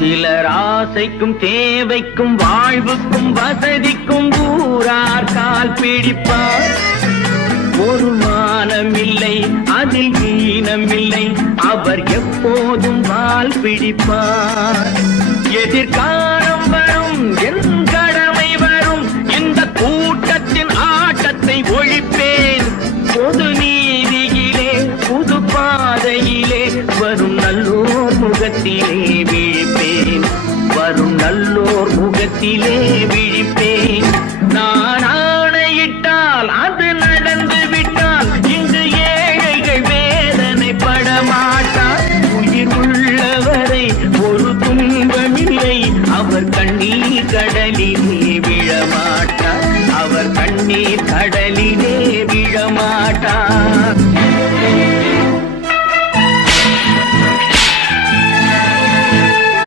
சிலர் ஆசைக்கும் தேவைக்கும் வாழ்வுக்கும் வசதிக்கும் ஊரார் கால் பிடிப்பார். ஒரு மானமில்லை அதில் ஈனமில்லை, அவர் எப்போதும் வால் பிடிப்பார். எதிர்காலம் வரும் என் கடமை வரும், இந்த கூட்டத்தின் ஆட்டத்தை ஒழிப்பேன். பொது நீதியிலே புது பாதையிலே வரும் நல்லோர் முகத்திலே விழிப்பேன். வரும் நல்லோர் முகத்திலே விழிப்பேன். நான் ஆணையிட்டால் அது நடந்து விட்டால் இங்கு ஏழைகள் வேதனைப்பட மாட்டார். உயிர் உள்ளவரை ஒரு துன்பமில்லை, அவர் கண்ணீர் கடலிலே விழமாட்டார். அவர் கண்ணீர் கடலிலே